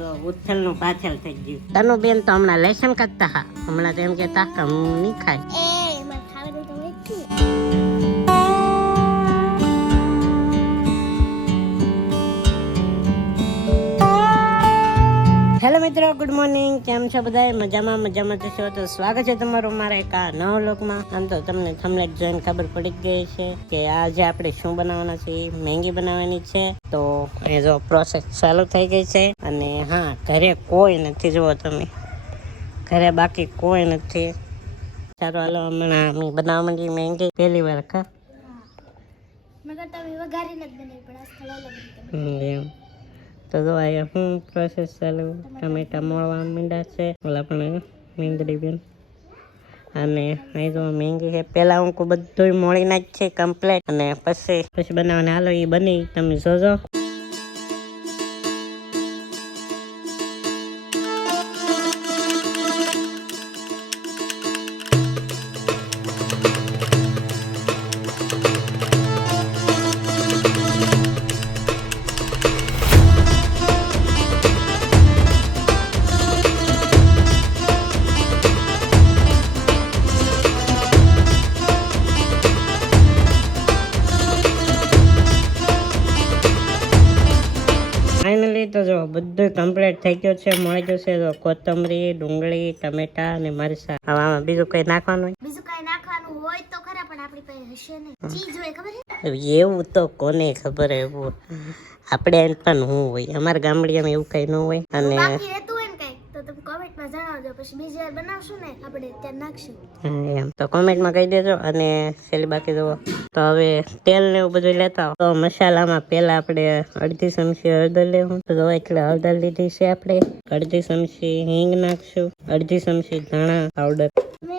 તો ઉથલનું પાછળ થઈ ગયું. તનુ બેન તો હમણાં લેસન કરતા હા, હમણાં તો એમ કહેતા કે હું નહીં ખાય. હેલો મિત્રો, ગુડ મોર્નિંગ. કેમ છો બધા? મજામાં છો તો સ્વાગત છે તમારું મારા એક આ નવા વ્લોગમાં. આમ તો તમને થંબનેલ જોઈને ખબર પડી જ ગઈ છે કે આજે આપણે શું બનાવવાના છે. મેગી બનાવવાની છે. તો એ જો પ્રોસેસ ચાલુ થઈ ગઈ છે. અને હા, ઘરે કોઈ નથી, જુઓ તમે, ઘરે બાકી કોઈ નથી. ચાલો હાલો હમણાં અમે બનાવવા માંડી મેગી પહેલી વાર. ખા એમ તો જો અહીંયા હું પ્રોસેસ ચાલુ, ટમેટા મોળવા માંડ્યા છે. ઓલા પણ મીંદડી બેન અને અહીં જો મેંગી છે. પહેલા હું બધું મોળી નાખ છે કમ્પ્લીટ, અને પછી બનાવવાને હાલો એ બની તમે જોજો. ફાઇનલી તો જો બધું કમ્પ્લીટ થઈ ગયું છે, મળી જશે. તો કોથમરી, ડુંગળી, ટમેટા અને મરચાં. હવે આમાં બીજું કઈ નાખવાનું હોય? બીજું કઈ નાખવાનું હોય તો ખરા, પણ આપણી પાસે હશે ને. ચીઝ હોય, ખબર છે? એવું તો કોને ખબર હે, એવું આપણે પણ શું હોય, અમારા ગામડિયામાં એવું કઈ ન હોય. અને બાકી રહેતું હોય ને કઈ તો તમે કોમેન્ટમાં જણાવજો, પછી બીજી વાર બનાવશું ને આપણે ત્યાં નાખશું. એમ તો કોમેન્ટમાં કહી દેજો. અને છેલ્લી બાકી જુઓ તો હવે તેલ ને એવું બધું લેતા હો. તો મસાલામાં પહેલા આપણે અડધી ચમચી હળદર લેવું. તો એટલે હળદર લીધી છે આપણે. અડધી ચમચી હિંગ નાખશું. અડધી ચમચી ધાણા પાવડર.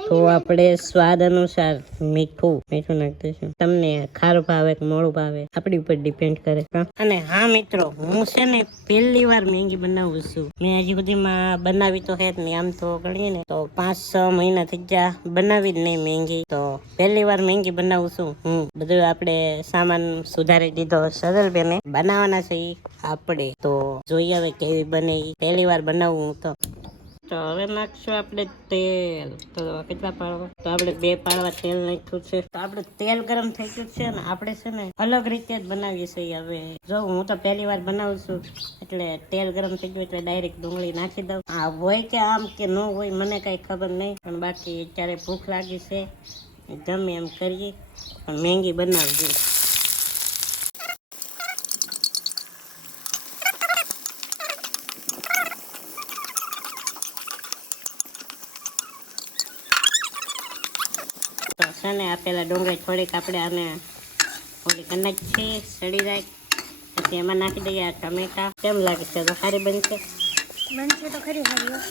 તો આપણે સ્વાદ અનુસાર મીઠું નાખી દઈશું. તમને ખારું ભાવે કે મોળું ભાવે આપણી ઉપર ડિપેન્ડ કરે. અને હા મિત્રો, હું છે ને પહેલી વાર મેગી બનાવું છું. મેં હજી સુધીમાં બનાવી તો હે જ નહીં. આમ તો ગણીએ ને તો 5-6 મહિના થઈ ગયા બનાવી જ નહીં મેગી. તો પહેલી વાર મેગી બનાવું છું હું. બધું આપણે સામાન સુધારી દીધો. સરળ બેને બનાવવાના છે આપણે. તો જોઈએ હવે કેવી બને. પહેલી વાર બનાવું હું તો હવે નાખશું આપણે તેલ. તો કેટલા પાડવા? તો આપણે 2 પાડવા તેલ નાખ્યું છે. તો આપણે તેલ ગરમ થઈ ગયું છે ને આપણે છે ને અલગ રીતે જ બનાવીએ છીએ. હવે જો હું તો પહેલી વાર બનાવું છું, એટલે તેલ ગરમ થઈ ગયું એટલે ડાયરેક્ટ ડુંગળી નાખી દઉં. આ હોય કે આમ કે ન હોય મને કઈ ખબર નહીં, પણ બાકી અત્યારે ભૂખ લાગી છે, ગમે એમ કરીએ પણ મેગી બનાવજો. તો છે ને આ પેલા ડુંગળી થોડીક આપણે આને થોડી કનક છે સડી જાય, પછી એમાં નાખી દઈએ આ ટમેટા. કેમ લાગે છે? તો સારી બનશે તો ખરી સારી.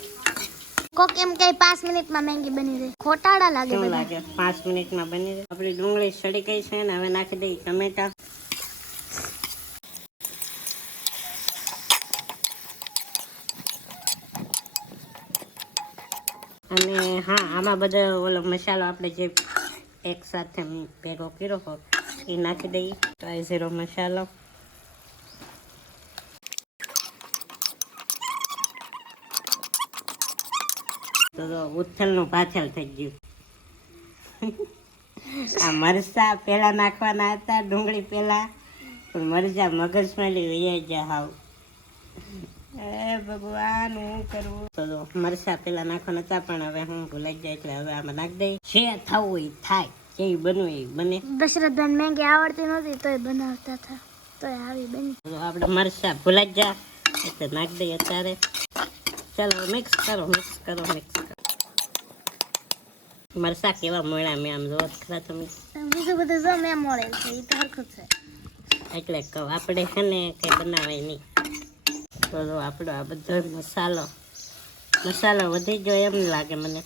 કોક એમ કે 5 મિનિટમાં મેગી બની જાય, ખોટાડા લાગે. કેમ લાગે? 5 મિનિટમાં બની જાય. આપણી ડુંગળી સડી ગઈ છે ને હવે નાખી દઈએ ટમેટા. અને હા, આમાં બધો ઓલો મસાલો આપણે જે એક સાથે ભેગો કર્યો હોય એ નાખી દઈએ. તો આ જીરો મસાલો. તો ઉથલનું પાછળ થઈ ગયું. આ મરચાં પહેલા નાખવાના હતા, ડુંગળી પહેલા, પણ મરચાં મગજમાં લઈ ગયા હાવ. એ ભગવાન, હું કરવું? તો મરચાં પેલા નાખવાના હતા, પણ હવે હું ભૂલાઈ જાય એટલે હવે આમાં નાખી દઈ. જે થવું હોય થાય, કેવી બનવું એ બને. દશરથભાઈ મેગી આવડતી નહોતી તોય બનાવતા હતા, તોય આવી બની. તો આપણે મરચાં ભૂલાઈ જાય એટલે નાખી દઈએ અત્યારે. ચાલો મિક્સ કરો. મરચાં કેવા મળ્યા મેં આમ જોવો ખરા તમે. બીજું બધું જો મેં મળે છે એ તો હરખું છે. એટલે કહું આપણે છે ને કંઈ બનાવાય નહીં. તો આપણો આ બધો મસાલો વધી ગયો એમ લાગે મને.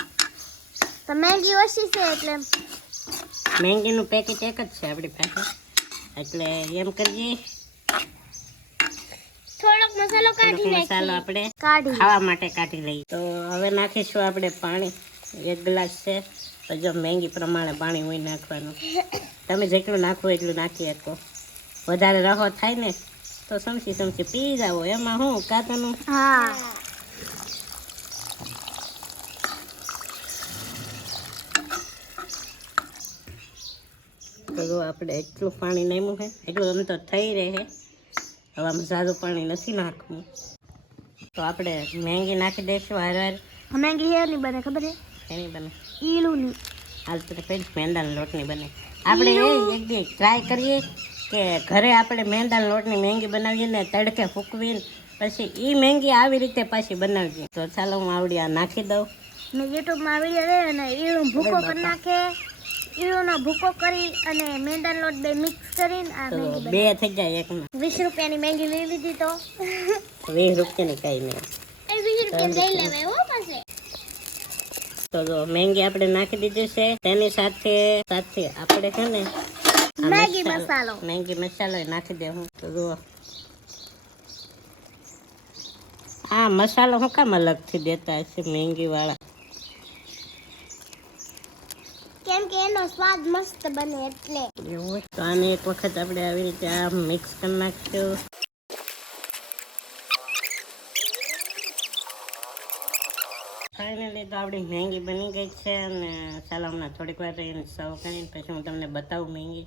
તો મેગી ઓછી છે એટલે મેગીનું પેકેટ એક જ છે આપણી પાસે, એટલે એમ કરીએ થોડોક મસાલો આપણે ખાવા માટે કાઢી લઈએ. તો હવે નાખીશું આપણે પાણી. 1 ગ્લાસ છે. તો જો મેગી પ્રમાણે પાણી હોય નાખવાનું. તમે જેટલું નાખવું એટલું નાખી શકો. વધારે રહો થાય ને તો સમસી પી જાવ એમાં હું કાતાનું. હા તો જો આપણે એટલું પાણી નાખ્યું છે એટલું આમ તો થઈ રહે છે. હવે આમાં ઝાઝું પાણી નથી નાખવું. તો આપણે મેંગી નાખી દઈશું હાર. મેંગી હેરની બને ખબર છે? એની બને ઈલુની. હાલ તો પેલી મેંદાના લોટની બને. આપણે એક દી ટ્રાય કરીએ કે ઘરે આપણે મેંદાના લોટની મેંગી બનાવીએ ને તડકે ફૂકવીને પછી એ મેંગી આવી રીતે પાછી બનાવીએ. તો ચાલો હું આવડી આ નાખી દઉં. મેં યુટ્યુબમાં વિડીયો જોયો અને ઈળું ભૂકો કરી નાખે. ઈળુનો ભૂકો કરી અને મેંદાનો લોટ બે મિક્સ કરીને આ તો મેંગી બે થઈ જાય એકમાં. 20 રૂપિયાની મેંગી લઈ લીધી તો 20 રૂપિયાની કઈ નહીં. 20 રૂપિયા લઈ લેવાય હો પાસે. તો જો મેંગી આપણે નાખી દીધી છે. તેની સાથે આપણે છે ને આ મેગી મસાલો. મેંગી મસાલો નાખી દેવું. તો જો આ મસાલો હું કામ અલગથી દેતા હશે મેંગી વાળા? કેમ કે એનો સ્વાદ મસ્ત બને એટલે. એવું હોય તો આને એક વખત આપણે આવી રીતે આ મિક્સ કરી નાખશું. ફાઇનલી તો આપણી મેંગી બની ગઈ છે અને ચાલો હમણાં થોડીક વાર રહીને સર્વ કરીને પછી હું તમને બતાવું મેંગી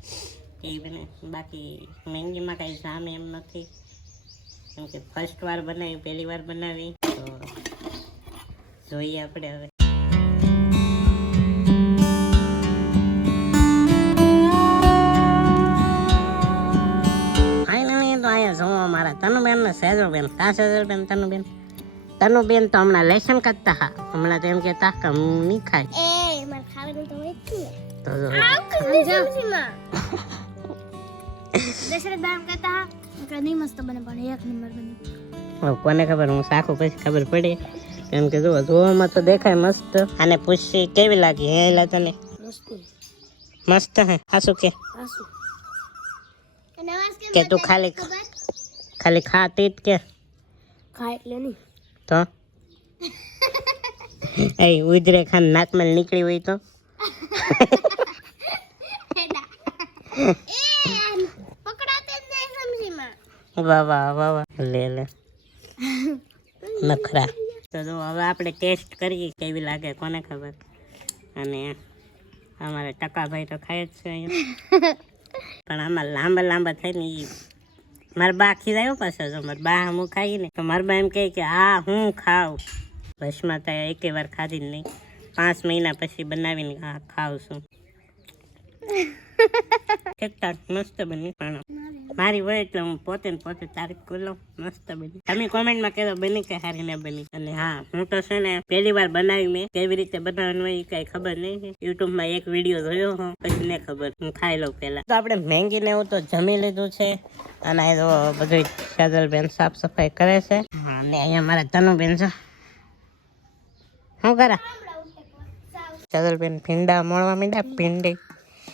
કેવી બને. બાકી મેંગીમાં કાંઈ જામ એમ નથી કેમ કે ફર્સ્ટ વાર બનાવી, પહેલી વાર બનાવી. તો જોઈએ આપણે હવે. ફાઇનલી તો અહીંયા જોવો મારા તનુબેન ને સેજલબેન. કા સેજલબેન તનુબેન? તનુબેન તો હમણાં લેસન કરતા હા. હમણાં તો એમ કહેતા કે હું નહીં ખાય. એ માર ખાવાનું તો હોય જ ને. તો જો સમજીમાં દશરથ દામ કહેતા હા કે નહીં મસ્ત બને પણ એક નંબર બને. હવે કોને ખબર, હું શાખું પછી ખબર પડી. કેમ કે જો જોવામાં તો દેખાય મસ્ત. આને પૂછી કેવી લાગી હે એલા તને? મસ્ત હે. આસુ કે અને આવાજ કેમ કે તું ખાલી ખાતી જ કે ખાય એટલે નહીં તો એ ઉજરે ખાન નાકમાં નીકળી હોય તો પકડાતે જ નહીં સમજીમાં. વાહ વાહ વાહ વાહ. લે નખરા. તો જો હવે આપણે ટેસ્ટ કરીએ કેવી લાગે કોને ખબર. અને અમારે ટકાભાઈ તો ખાય જ છે અહીંયા. પણ આમાં લાંબા થાય ને એ મારા બા ખીજાયો પાછો. જો મારા બા હું ખાઈ ને તો મારા બા એમ કહે કે આ હું ખાવ. બસમાં તો એકે વાર ખાધી જ નહીં. 5 મહિના પછી બનાવીને ખાવ છું. ઠીકઠાક મસ્ત બની. પણ મારી હોય એટલે હું પોતે તારીફ કરી લઉં. મસ્ત બની. તમે કોમેન્ટમાં કહેજો બની કે સારી ના બની. અને હા, હું તો છે ને પહેલી વાર બનાવી. મેં કેવી રીતે બનાવવાનું હોય એ કઈ ખબર નહીં. યુટ્યુબમાં એક વિડીયો જોયો હું પછી ને ખબર. હું ખાઈ લઉં પહેલા. તો આપણે મેંગી ને એવું તો જમી લીધું છે. અને એ તો બધું સેજલબેન સાફ સફાઈ કરે છે. હા, ને અહીંયા મારા તનુબેન છે. શું કરા સેજલબેન? ભીંડા મળવા માંડ્યા. ભીંડી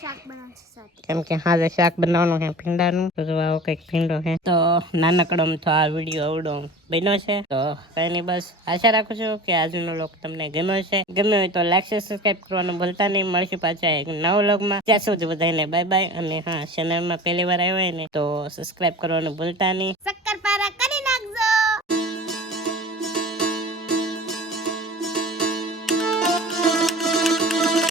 શાક બનાવશે સાથે. કેમ કે હાજે શાક બનાવવાનું છે ભીંડાનું. તો આવો કંઈક ભીંડો છે. તો નાનકડો તો આ વિડીયો આવડો બન્યો છે. તો કઈ નહીં, બસ આશા રાખું છું કે આજનો વ્લોગ તમને ગમ્યો છે. ગમ્યો હોય તો લાઈક સબસ્ક્રાઈબ કરવાનું ભૂલતા નહીં. મળશું પાછા એક નવા વ્લોગમાં. ત્યાં સુધી બધાને બાય બાય. અને હા, ચેનલમાં પહેલી વાર આવ્યો હોય ને તો સબસ્ક્રાઈબ કરવાનું ભૂલતા નહીં.